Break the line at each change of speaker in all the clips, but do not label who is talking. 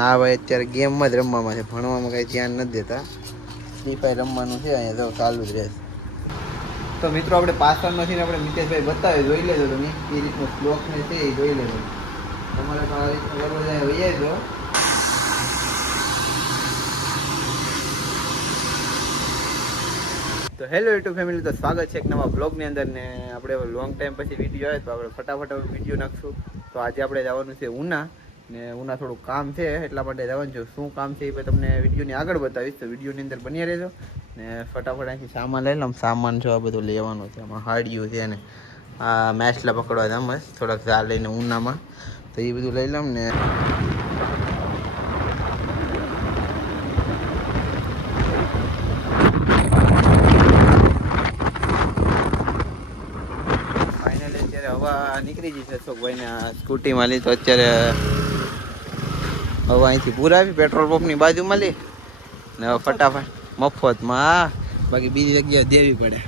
હા, ભાઈ, અત્યારે ગેમમાં જ રમવામાં છે. ભણવામાં કાંઈ ધ્યાન નથી દેતા. ફ્રી ફાયર રમવાનું છે અહીંયા તો, ચાલુ જ રહેશે. તો મિત્રો, આપણે પાછળ નથી આપણે મિતેશભાઈ બતાવે, જોઈ લેજો તમે. એ રીતનો બ્લોક ને છે, એ જોઈ લેજો. તમારે તો આ રીતનો કરવો જાય વહી આવજો તો હેલો યુટ્યુબ ફેમિલી તો સ્વાગત છે એક નવા બ્લોગની અંદર ને આપણે લોંગ ટાઈમ પછી વીડિયો આવે તો આપણે ફટાફટ વીડિયો નાખશું. તો આજે આપણે જવાનું છે ઉના. ને ઉના થોડું કામ છે, એટલા માટે જવાનું છે. શું કામ છે એ તમને વિડીયોની આગળ બતાવીશ. તો વિડીયોની અંદર બની રહેજો. ને ફટાફટ અહીંથી સામાન લઈ લઉં સામાન જો આ બધું લેવાનું છે. આમાં હાડિયું છે ને. આ મેસલા પકડવા જામ થોડાક ઝાડ લઈને ઉનામાં. તો એ બધું લઈ લઉં ને. નીકળી જશે અશોકભાઈને સ્કૂટીમાં લી તો અત્યારે હવા અહીંથી પુરાવી પેટ્રોલ પંપની બાજુમાં લી ને હવે ફટાફટ મફતમાં બાકી બીજી જગ્યાએ દેવી પડે.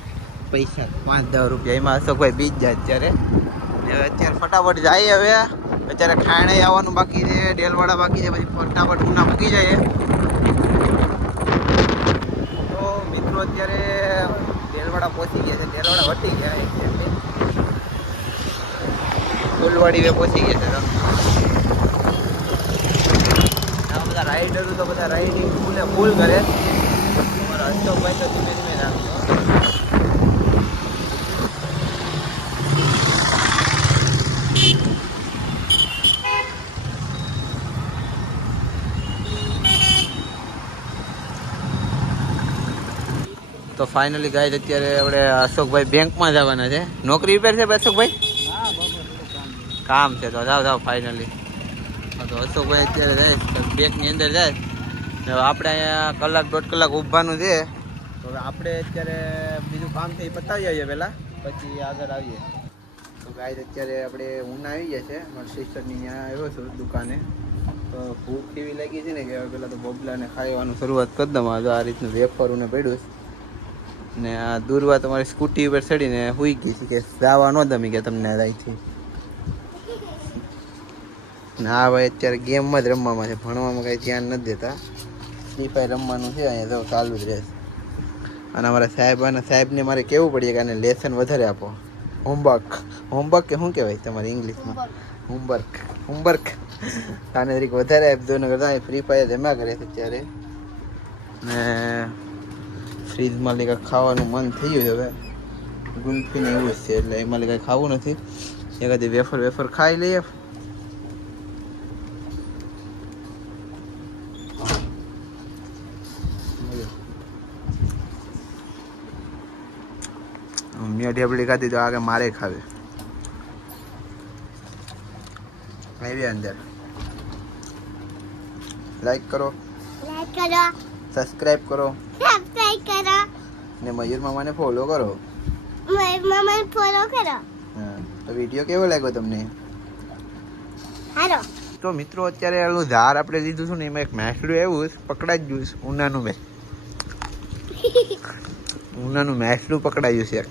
પૈસા પાંચ દસ રૂપિયા. એમાં અશોકભાઈ બીજ જાય અત્યારે ને અત્યારે ફટાફટ જાય હવે. અત્યારે ખાણે આવવાનું બાકી છે ડેલવાડા બાકી છે, પછી ફટાફટ ઉના મૂકી જાય. તો મિત્રો અત્યારે ડેલવાડા પહોંચી ગયા છે. ડેલવાડા વટી ગયા. ફૂલવાડી પહોંચી ગયા છે. રાઈડરો તો બધા રાઈડિંગ ફૂલે ફૂલ કરે. તમારા અશોકભાઈ તો ધીમે ધીમે તો ફાઇનલી ગાય અત્યારે આપણે અશોકભાઈ બેંકમાં જવાના છે. નોકરી ઉપર છે અશોકભાઈ કામ છે. તો જાઓ જાઓ ફાઇનલી તો અશોકભાઈ અત્યારે જાય બેંકની અંદર જાય હવે આપણે અહીંયા કલાક દોઢ કલાક ઊભવાનું છે. તો હવે આપણે અત્યારે બીજું કામ છે એ પતાવી આવીએ પહેલાં, પછી આગળ આવીએ. તો ગાય અત્યારે આપણે ઉના આવી ગયા છે. મારા સિસ્ટરની ત્યાં આવ્યો છું દુકાને. તો ભૂખ એવી લાગી છે ને કે હવે પહેલાં તો બોબલાને ખાવાનું શરૂઆત કરી દઉં. આ રીતનું વેફરું ને પડ્યું ને આ દૂરવા તમારી સ્કૂટી ઉપર ચડીને હુઈ ગઈ છે કે જવા ન દમી કે તમને અહીંથી. ને ભાઈ અત્યારે ગેમમાં જ રમવામાં છે. ભણવામાં કાંઈ ધ્યાન નથી દેતા. ફ્રી ફાયર રમવાનું છે, અહીંયા તો ચાલુ જ રહેશે. અને અમારા સાહેબ, અને સાહેબને મારે કેવું પડીએ કે આને લેસન વધારે આપો. હોમવર્ક હોમવર્ક કે શું કહેવાય તમારે ઇંગ્લિશમાં હોમવર્ક હોમવર્ક આને જરીક વધારે આપજો ને કરતા ફ્રી ફાયર રમ્યા કરે છે અત્યારે. ને ફ્રીજમાં લઈ ખાવાનું મન થઈ ગયું હવે. ગુલ્ફીને એવું જ છે, એટલે એમાં કાંઈ ખાવું નથી. એકાદી વેફર વેફર ખાઈ લઈએ. મેં ઢેબલી ખાધી તો આગળ મારે ખાવે. આવી અંદર. લાઈક કરો.
લાઈક કરો.
સબસ્ક્રાઈબ કરો.
સબસ્ક્રાઇબ કરો.
ને મયુર મામાને ફોલો કરો.
મમ્મી ફોલો કરો.
હા તો વીડિયો કેવો લાગ્યો તમને?
હાલો
તો મિત્રો અત્યારે આનું ધાર આપણે લીધું છું ને એમાં એક મેસડું એવું પકડાઈ ગયું ઉનાનું મેં ઉનાનું મેસડું પકડાયું છે.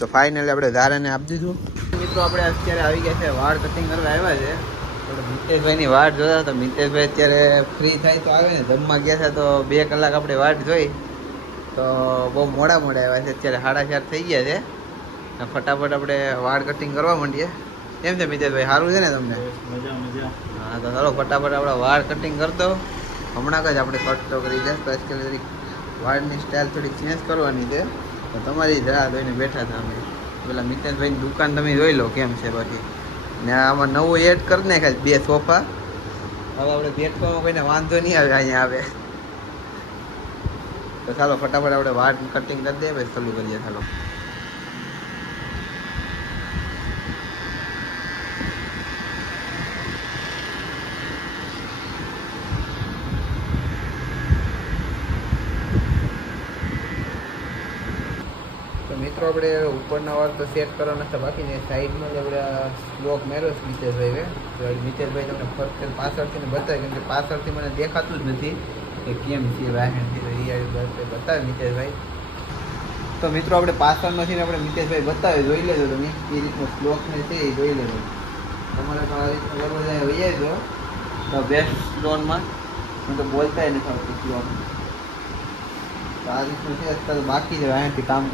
તો ફાઇનલી આપણે ધારાને આપી દીધું. મિત્રો આપણે અત્યારે આવી ગયા છે વાળ કટિંગ કરવા આવ્યા છે. મિતેશભાઈની વાટ જોતા તો મિતેશભાઈ અત્યારે ફ્રી થાય તો આવે ને. જમવા ગયા છે તો બે કલાક આપણે વાટ જોઈ. તો બહુ મોડા મોડા આવ્યા છે અત્યારે સાડા ચાર થઈ ગયા છે. ફટાફટ આપણે વાળ કટિંગ કરવા માંડીએ. કેમ છે મિતેશભાઈ સારું છે ને તમને? હા તો ચાલો ફટાફટ આપણે વાળ કટિંગ કરતો હમણાં જ આપણે કટ તો કરી દે સ્પેશિયલ વાળની સ્ટાઇલ થોડી ચેન્જ કરવાની છે. તો તમારી જરા જોઈને બેઠા હતા અમે. પેલા મિતેશભાઈની દુકાન તમે જોઈ લો કેમ છે બાકી ને આમાં નવું એડ કરી નાખાય બે સોફા. હવે આપણે બેઠવામાં કોઈને વાંધો નહીં આવે અહીંયા આવે. તો ચાલો ફટાફટ આપણે વાળ કટિંગ કરી દઈએ, પછી ચાલુ કરીએ ચાલો. તો મિત્રો, આપણે ઉપરના વાર તો સેટ કરવાના હતા બાકી ને સાઈડમાં જ આપણે બ્લોક મેરો છે મિતેશભાઈ તો મિતેશભાઈ તમને ફરતે પાછળથી બતાવે, કેમ કે પાછળથી મને દેખાતું જ નથી કે કેમ છે આવી બતાવે મિતેશભાઈ તો મિત્રો, આપણે પાછળમાંથી ને આપણે મિતેશભાઈ બતાવે, જોઈ લેજો તમે, એ રીતનો બ્લોક ને છે એ જોઈ લેજો. તમારે તો આ રીતનું જાય તો બેસ્ટ લોનમાં હું તો બોલતા નથી આવતી લોન તો આ રીતનું છે, અત્યારે બાકી છે અહીંયાથી કામ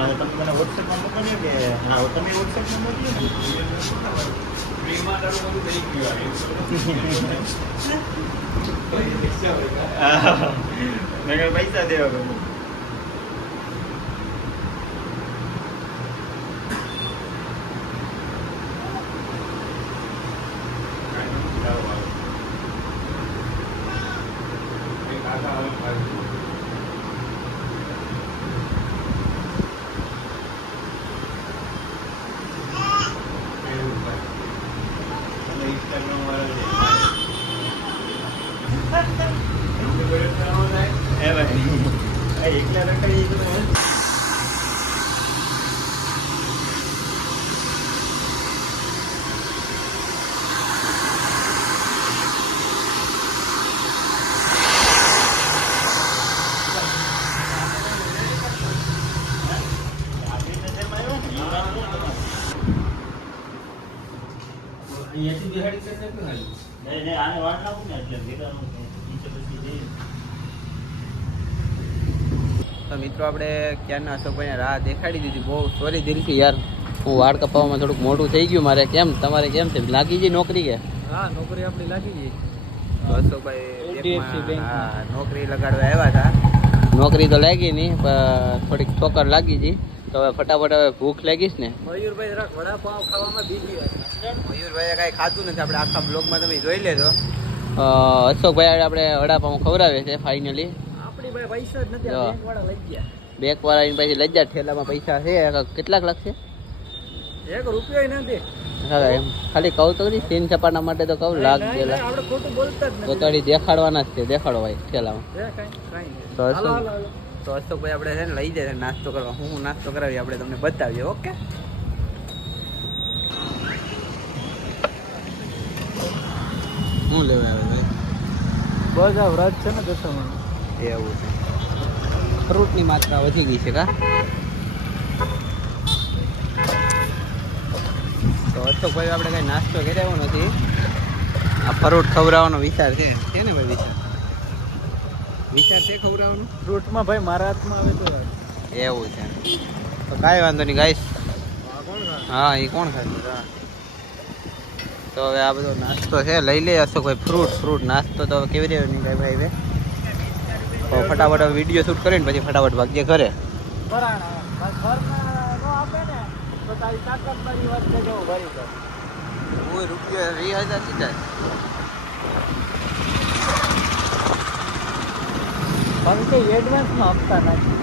મારે તમે મને વોટ્સએપમાં મોકલ્યો કે હા તમે વોટ્સએપમાં મોકલ્યો હા. મેં પૈસા દેવા ગયો તમે ઇન્સ્ટાગ્રામ વાળા હે ભાઈ તો નહીં નહીં આને વાટ નાખું ને એટલે ભેગાનું નીચે પછી જઈએ
તો મિત્રો આપણે ક્યારના અશોકભાઈને રાહ દેખાડી દીધી. બહુ સોરી દિલથી યાર. હું વાળ કપાવવામાં થોડુંક મોટું થઈ ગયું મારે. કેમ? તમારે કેમ છે? લાગી ગઈ નોકરી કે?
હા નોકરી આપણી લાગી ગઈ.
નોકરી લગાડવા આવ્યા હતા. નોકરી તો લાગી નહીં પણ થોડીક ઠોકર લાગી ગઈ. તો હવે ફટાફટ હવે ભૂખ લાગીશ ને.
મયુરભાઈ જરાક વડાપાવ ખાવામાં બીજી હતા
મયુરભાઈએ કાંઈ ખાધું નથી આપણે આખા બ્લોગમાં તમે જોઈ લેજો. અશોકભાઈ આપણે વડાપાવ ખવડાવે છે ફાઇનલી
આપણી પાસે પૈસા જ નથી બેંકવાળા લઈ ગયા.
બેંકવાળા એની પાસે લઈ લજ્જા ઠેલામાં પૈસા છે કેટલાક લાગશે?
એક રૂપિયો નથી.
હવે ખાલી કહું તો નહીં સીન છપાના માટે તો કહું લાખ ગયેલા.
આપણે ખોટું બોલતા જ
તો
નથી
તારી દેખાડવાના જ છે દેખાડો ભાઈ ઠેલામાં. તો. તો અશોકભાઈ આપણે છે ને લઈ જાય નાસ્તો કરવા. હું હું નાસ્તો કરાવી આપણે તમને બતાવીએ ઓકે? શું લેવા આવે ભાઈ?
બસ આ વ્રત છે ને દસમા
એવું છે. ફ્રૂટની માત્રા વધી ગઈ છે કા? તો અશોકભાઈ આપણે કઈ નાસ્તો કર્યો નથી. આ ફ્રૂટ ખવડાવવાનો વિચાર છે. છે ને ભાઈ વિચાર? વિચાર છે ખવડાવવાનો?
ફ્રૂટમાં ભાઈ મારા હાથમાં આવે તો
એવું છે. તો કાંઈ વાંધો નહીં ગાઈશ? હા એ કોણ ખાય? તો હવે આ બધો નાસ્તો છે લઈ લે અશોકભાઈ ફ્રૂટ ફ્રૂટ નાસ્તો તો કેવી રીતે નહીં કાંઈ ભાઈ હવે? તો ફટાફટ વીડિયો શૂટ કરીને પછી ફટાફટ ભાગ્ય ઘરે. કોઈ રૂપિયા વીસ હજાર સીધા
પણ કે એડવાન્સમાં આપતા નથી.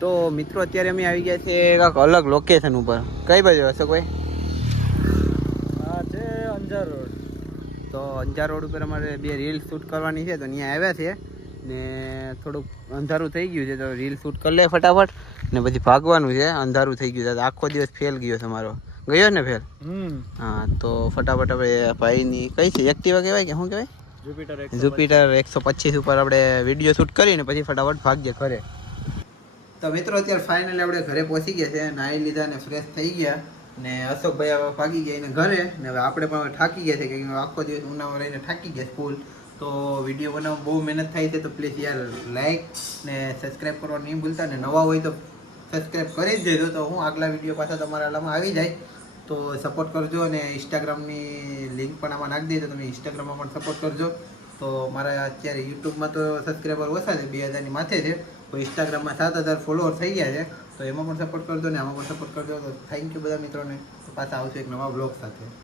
તો મિત્રો અત્યારે અમે આવી ગયા છે કાંક અલગ લોકેશન ઉપર. કઈ બાજુ હશે કોઈ?
હા છે અંજાર રોડ.
તો અંજાર રોડ ઉપર અમારે બે રીલ શૂટ કરવાની છે તો ત્યાં આવ્યા છે ને થોડુંક અંધારું થઈ ગયું છે તો રીલ શૂટ કરી લે ફટાફટ. ને પછી ભાગવાનું છે અંધારું થઈ ગયું છે. તો આખો દિવસ ફેલ ગયો છે મારો ગયો ને ફેલ
હમ.
હા તો ફટાફટ આપણે ભાઈની કઈ છે? એક્ટિવા કહેવાય કે શું કહેવાય?
જુપિટર
એકસો પચીસ. ઉપર આપણે વીડિયો શૂટ કરીને પછી ફટાફટ ભાગ્ય ઘરે. તો મિત્રો, અત્યારે ફાઇનલી આપણે ઘરે પહોંચી ગયા છે. નાહી લીધા ને ફ્રેશ થઈ ગયા. ને અશોકભાઈ હવે ભાગી ગયા એને ઘરે. ને હવે આપણે પણ થાકી ગયા છે કે આખો દિવસ ઉનામાં રહીને થાકી ગયા સ્કૂલ તો વીડિયો બનાવવા બહુ મહેનત થાય છે. તો પ્લીઝ યાર લાઈક ને સબસ્ક્રાઈબ કરવા નહીં ભૂલતા. ને નવા હોય તો સબસ્ક્રાઈબ કરી જ દેજો. તો હું આગલા વીડિયો પાછા તમારા આલામાં આવી જાય. તો સપોર્ટ કરજો અને ઇન્સ્ટાગ્રામની લિંક પણ આમાં નાખી દેજો તમે ઇન્સ્ટાગ્રામમાં પણ સપોર્ટ કરજો. તો મારા અત્યારે યુટ્યુબમાં તો સબસ્ક્રાઈબર ઓછા છે, બે હજારની માથે છે. તો ઇન્સ્ટાગ્રામમાં સાત હજાર ફોલોઅર થઈ ગયા છે. તો એમાં પણ સપોર્ટ કરજો ને આમાં પણ સપોર્ટ કરજો. તો થેન્ક યુ બધા મિત્રોને. પાછા આવશે એક નવા બ્લોગ સાથે.